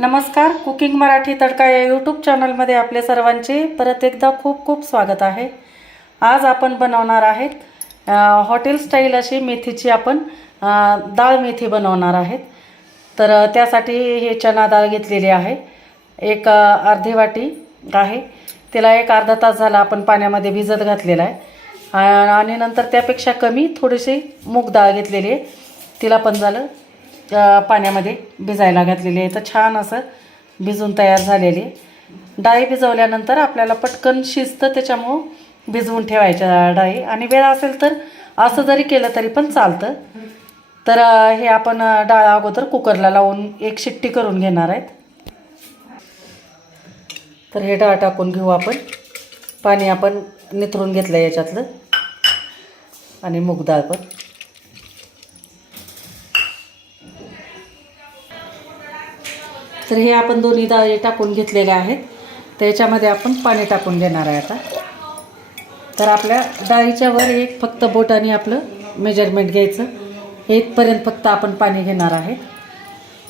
नमस्कार कुकिंग मराठी तडका या यूट्यूब चॅनलमध्ये आपले सर्वांचे परत एकदा खूप खूप स्वागत आहे. आज आपण बनवणार आहेत हॉटेल स्टाईल अशी मेथीची आपण डाळ मेथी बनवणार आहेत. तर त्यासाठी हे चना डाळ घेतलेली आहे. एक अर्धी वाटी आहे. तिला एक अर्धा तास झाला आपण पाण्यामध्ये भिजत घातलेला आहे. आणि नंतर त्यापेक्षा कमी थोडीशी मूग डाळ घेतलेली आहे. तिला पण झालं पाण्यामध्ये भिजायला घातलेले आहे. तर छान असं भिजून तयार झालेली डाळी भिजवल्यानंतर आपल्याला पटकन शिजतं त्याच्यामुळं भिजवून ठेवायच्या डाळी. आणि वेळ असेल तर असं जरी केलं तरी पण चालतं. तर हे आपण डाळ अगोदर कुकरला लावून एक शिट्टी करून घेणार आहेत. तर हे डाळ टाकून घेऊ आपण. पाणी आपण निथरून घेतलं याच्यातलं. आणि मूग डाळ पण. तर हे आपण दोन्ही डाळी टाकून घेतलेल्या आहेत. त्याच्यामध्ये आपण पाणी टाकून घेणार आहे आता. तर आपल्या डाळीच्या वर एक फक्त बोटाने आपलं मेजरमेंट घ्यायचं. इथपर्यंत फक्त आपण पाणी घेणार आहे.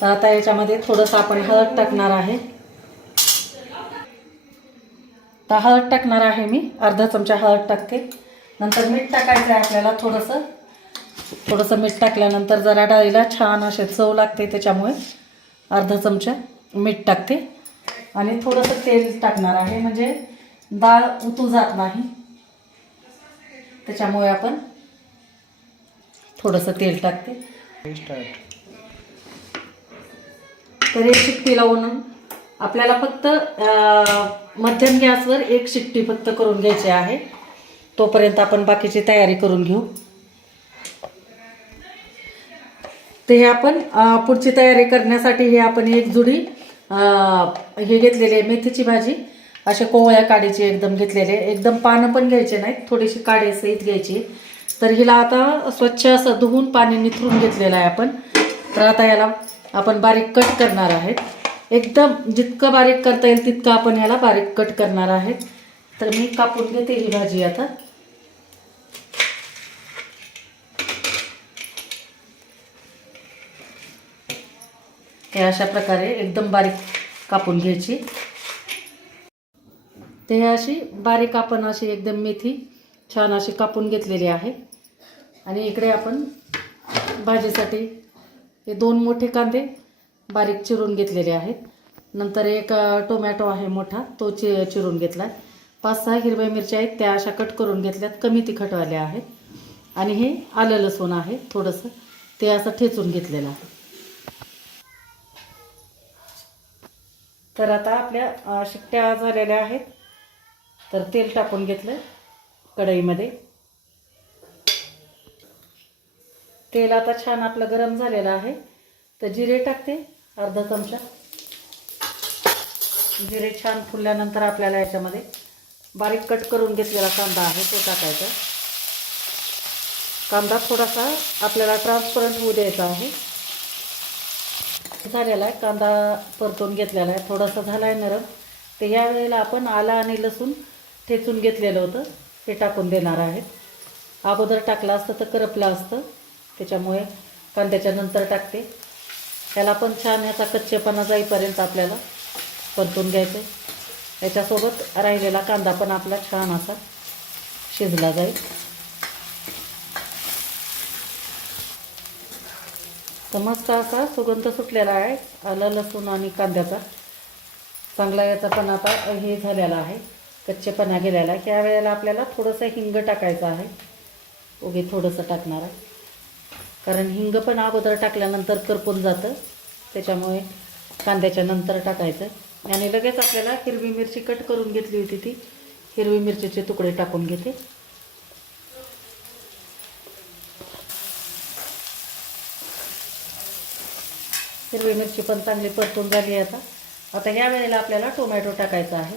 तर आता याच्यामध्ये थोडंसं आपण हळद टाकणार आहे. तर हळद टाकणार आहे मी. अर्धा चमचा हळद टाकते. नंतर मीठ टाकायचं आहे आपल्याला थोडंसं. थोडंसं मीठ टाकल्यानंतर जरा डाळीला छान असे चव लागते त्याच्यामुळे. अर्धा चमचा मीठ टाकते. आणि थोडंसं तेल टाकणार आहे. म्हणजे डाळ उतू जात नाही. त्याच्यामुळे आपण थोडंसं तेल टाकते. तर एक शिट्टी लावून आपल्याला फक्त मध्यम गॅसवर एक शिट्टी फक्त करून घ्यायची आहे. तोपर्यंत आपण बाकीची तयारी करून घेऊ. तर हे आपण पुढची तयारी करण्यासाठी हे आपण एक जुडी हे घेतलेली आहे मेथीची भाजी. अशा कोवळ्या काडीची एकदम घेतलेले एकदम पानं पण घ्यायचे नाहीत थोडीशी काडी सहित घ्यायची. तर हिला आता स्वच्छ असं धुवून पाणी निथरून घेतलेलं आहे आपण. तर आता याला आपण बारीक कट करणार आहेत. एकदम जितकं बारीक करता येईल तितकं आपण याला बारीक कट करणार आहे तर मी कापून घेते ही भाजी आता. हे अशा प्रकारे एकदम बारीक कापून घ्यायची. ते हे अशी बारीक आपण अशी एकदम मेथी छान अशी कापून घेतलेली आहे. आणि इकडे आपण भाजीसाठी हे दोन मोठे कांदे बारीक चिरून घेतलेले आहेत. नंतर एक टोमॅटो आहे मोठा तो चि चिरून घेतला आहे. पाच सहा हिरव्या मिरच्या आहेत त्या अशा कट करून घेतल्यात कमी तिखटवाल्या आहेत. आणि हे आलं लसूण आहे थोडंसं. ते असं ठेचून घेतलेलं आहे. तर आता आपल्या शिट्ट्या झालेल्या आहेत. तर तेल टाकून घेतलं कढईमध्ये. तेल आता छान आपलं गरम झालेलं आहे. तर जिरे टाकते अर्धा चमचा. जिरे छान फुलल्यानंतर आपल्याला याच्यामध्ये बारीक कट करून घेतलेला कांदा आहे तो टाकायचा. कांदा थोडासा आपल्याला ट्रान्सपरंट होऊ द्यायचा आहे. झालेला आहे कांदा परतून घेतलेला आहे थोडासा झाला आहे नरम. तर यावेळेला आपण आला आणि लसूण ठेचून घेतलेलं होतं ते टाकून देणार आहेत अगोदर टाकलं असतं तर करपलं असतं त्याच्यामुळे कांद्याच्या नंतर टाकते. त्याला पण छान ह्याचा कच्चेपणा जाईपर्यंत आपल्याला परतून घ्यायचं याच्यासोबत राहिलेला कांदा पण आपला छान असा शिजला जाईल. तर मस्त असा सुगंध सुटलेला आहे. आलं लसूण आणि कांद्याचा. चांगला याचा पण आता हे झालेला आहे. कच्चेपणा गेलेला आहे. ह्या वेळेला आपल्याला थोडंसं हिंग टाकायचं आहे. उगे थोडंसं टाकणार आहे. कारण हिंग पण अगोदर टाकल्यानंतर करपून जातं. त्याच्यामुळे कांद्याच्या नंतर टाकायचं. आणि लगेच आपल्याला हिरवी मिरची कट करून घेतली होती ती. हिरवी मिरचीचे तुकडे टाकून घेते. हिरवी मिरची पण चांगली परतून झाली आहे आता. आता ह्या वेळेला आपल्याला टोमॅटो टाकायचा आहे.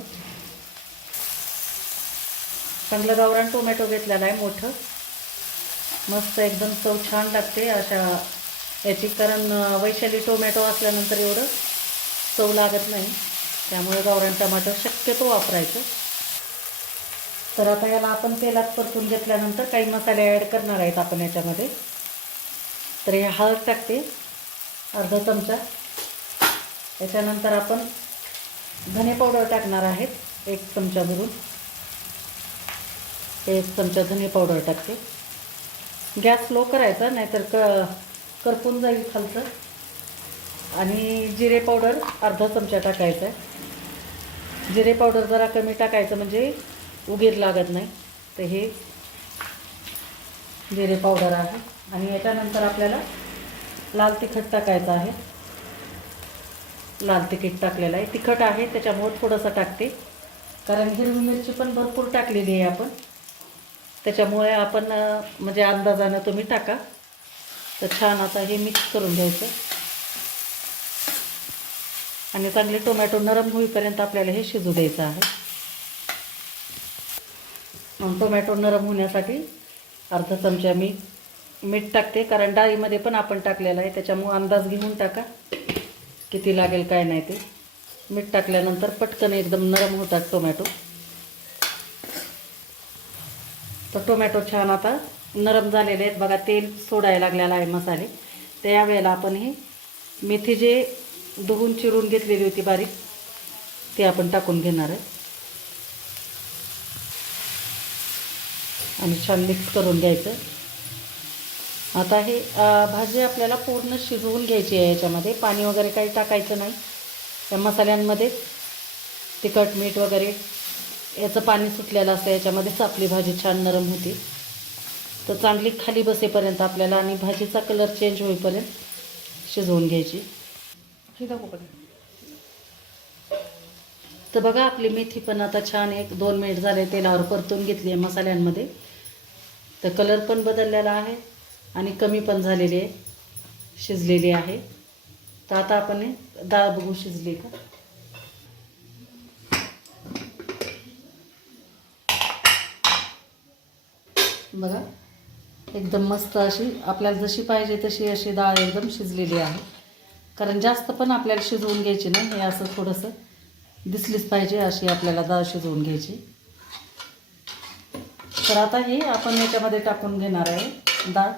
चांगलं गावरान टोमॅटो घेतलेला आहे मोठं. मस्त एकदम चव छान लागते अशा याची कारण वैशाली टोमॅटो असल्यानंतर एवढं चव लागत नाही. त्यामुळे गावरान टमाटर शक्यतो वापरायचं. तर आता याला आपण तेलात परतून घेतल्यानंतर काही मसाले ॲड करणार आहेत आपण याच्यामध्ये. तर हे हळद टाकते. अर्धा चमचा. त्याच्यानंतर आपण धने पावडर टाकणार आहेत एक चमचा भरून. एक चमचा धने पावडर टाकते. गॅस स्लो करायचा नाहीतर क करपून जाईल खालचं. आणि जिरे पावडर अर्धा चमचा टाकायचा आहे. जिरे पावडर जरा कमी टाकायचं म्हणजे उगीर लागत नाही. तर हे जिरे पावडर आहे. आणि याच्यानंतर आपल्याला लाल तिखट टाकायचं आहे. लाल तिखट टाकलेलं आहे. तिखट आहे त्याच्यामुळं थोडंसं टाकते. कारण हिरवी मिरची पण भरपूर टाकलेली आहे आपण. त्याच्यामुळे आपण म्हणजे अंदाजानं तुम्ही टाका. तर छान आता हे मिक्स करून घ्यायचं. आणि चांगले टोमॅटो नरम होईपर्यंत आपल्याला हे शिजू द्यायचं आहे. मग टोमॅटो नरम होण्यासाठी अर्धा चमचा मी मीठ टाकते. कारण डाळीमध्ये पण आपण टाकलेलं आहे. त्याच्यामुळं अंदाज घेऊन टाका. किती लागेल काय नाही ते. मीठ टाकल्यानंतर पटकन एकदम नरम होतात टोमॅटो. तर टोमॅटो छान आता नरम झालेले आहेत. बघा तेल सोडायला लागलेलं आहे मसाले. त्यावेळेला आपण हे मेथी जे धुवून चिरून घेतलेली होती बारीक ते आपण टाकून घेणार आहे. आणि छान मिक्स करून घ्यायचं. आता हे भाजी आपल्याला पूर्ण शिजवून घ्यायची आहे याच्यामध्ये. पाणी वगैरे काही टाकायचं नाही. त्या मसाल्यांमध्ये तिखट मीठ वगैरे याचं पाणी सुटलेलं असतं. याच्यामध्येच आपली भाजी छान नरम होती. तर चांगली खाली बसेपर्यंत आपल्याला आणि भाजीचा कलर चेंज होईपर्यंत शिजवून घ्यायची. हे? तर बघा आपली मेथी पण आता छान एक दोन मिनिट झाले तेलावर परतून घेतली आहे मसाल्यांमध्ये. तर कलर पण बदललेला आहे. आणि कमी पण झालेली आहे शिजलेली आहे. तर आता आपण हे डाळ बघू शिजली का? बघा एकदम मस्त अशी आपल्याला जशी पाहिजे तशी अशी डाळ एकदम शिजलेली आहे. कारण जास्त पण आपल्याला शिजवून घ्यायची नाही हे असं थोडंसं दिसलीच पाहिजे अशी आपल्याला डाळ शिजवून घ्यायची. तर आता हे आपण याच्यामध्ये टाकून घेणार आहे डाळ.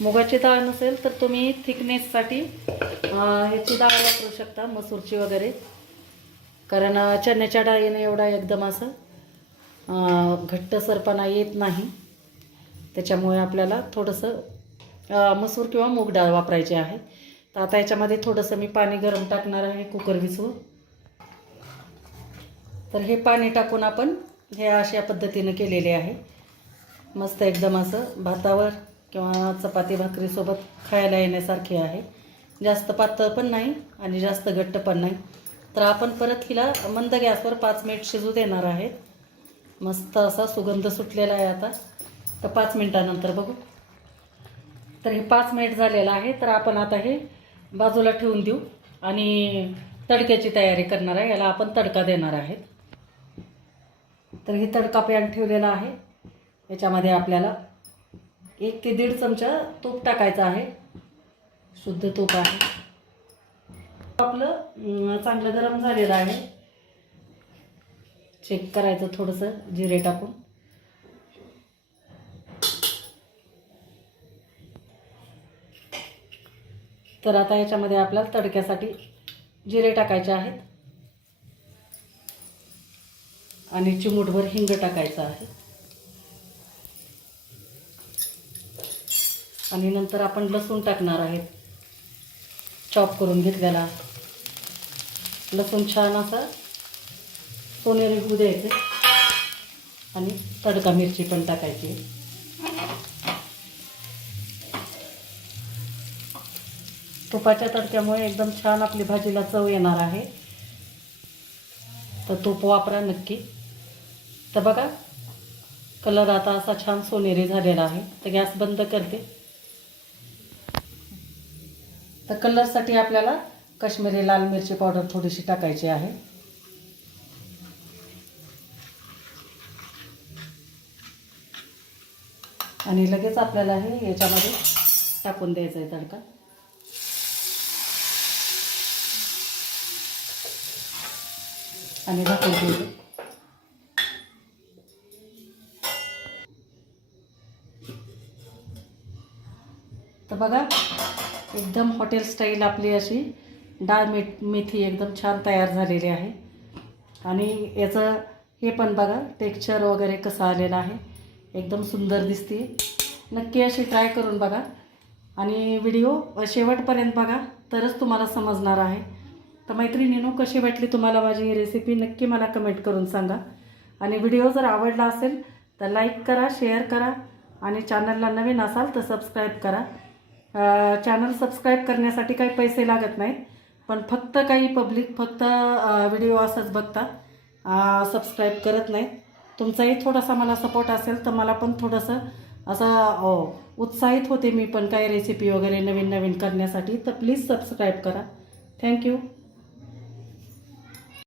मुगाची डाळ नसेल तर तुम्ही थिकनेससाठी ह्याची डाळ वापरू शकता मसूरची वगैरे. कारण चण्याच्या डाळीने एवढा एकदम असं घट्ट घट्टसरपणा येत नाही. त्याच्यामुळे आपल्याला थोडंसं मसूर किंवा मूग डाळ वापरायची आहे. तर आता याच्यामध्ये थोडंसं मी पाणी गरम टाकणार आहे कुकर विसरून. तर हे पाणी टाकून आपण हे अशा पद्धतीनं केलेले आहे. मस्त एकदम असं भातावर किंवा चपाती भाकरीसोबत खायला येण्यासारखे आहे. जास्त पातळ पण नाही आणि जास्त घट्ट पण नाही. तर आपण परत हिला मंद गॅसवर पाच मिनिट शिजू देणार आहेत मस्त असा सुगंध सुटलेला आहे आता. तर पाच मिनटानंतर बघू. तर हे पाच मिनिट झालेलं आहे. तर आपण आता हे बाजूला ठेवून देऊ आणि तडक्याची तयारी करणार आहे. याला आपण तडका देणार आहेत. तर हे तडका पॅन ठेवलेला आहे. याच्यामध्ये आपल्याला एक ते दीड चमचा तूप टाकायचं आहे. शुद्ध तूप आहे. आपलं चांगलं गरम झालेलं आहे. चेक करायचं थोडंसं जिरे टाकून. तर आता याच्यामध्ये आपल्याला तडक्यासाठी जिरे टाकायचे आहेत. आणि चिमूटभर हिंग टाकायचं आहे. आणि नंतर आपण लसूण टाकणार आहेत चॉप करून घेतलेला. लसूण छान असा सोनेरी होऊ द्यायचे. आणि तडका मिरची पण टाकायची. तुपाच्या तडक्यामुळे एकदम छान आपली भाजीला चव येणार आहे. तर तूप वापरा नक्की. तर बघा कलर आता असा छान सोनेरी झालेला आहे. तर गॅस बंद करते. तर कलरसाठी आपल्याला कश्मीरी लाल मिरची पावडर थोडीशी टाकायची आहे. आणि लगेच आपल्याला हे याच्यामध्ये टाकून द्यायचं आहे तडका. आणि झाकून द्यायचं तर बघा एकदम हॉटेल स्टाईल आपली अशी. डाळ मेथ मेथी एकदम छान तयार झालेली आहे. आणि याचं हे पण बघा टेक्स्चर वगैरे कसं आलेलं आहे. एकदम सुंदर दिसते नक्की अशी ट्राय करून बघा. आणि व्हिडिओ शेवटपर्यंत बघा तरच तुम्हाला समजणार आहे. तर मैत्रिणीनो कशी वाटली तुम्हाला माझी ही रेसिपी नक्की मला कमेंट करून सांगा. आणि व्हिडिओ जर आवडला असेल तर लाईक करा शेअर करा. आणि चॅनलला नवीन असाल तर सबस्क्राईब करा. चॅनल सबस्क्राईब करण्यासाठी काही पैसे लागत नाहीत. पण फक्त काही पब्लिक फक्त व्हिडिओ असंच बघता. सबस्क्राईब करत नाहीत. तुमचाही थोडासा मला सपोर्ट असेल तर मला पण थोडंसं असं हो, उत्साहित होते मी पण काही रेसिपी वगैरे नवीन नवीन करण्यासाठी. तर प्लीज सबस्क्राईब करा. थँक्यू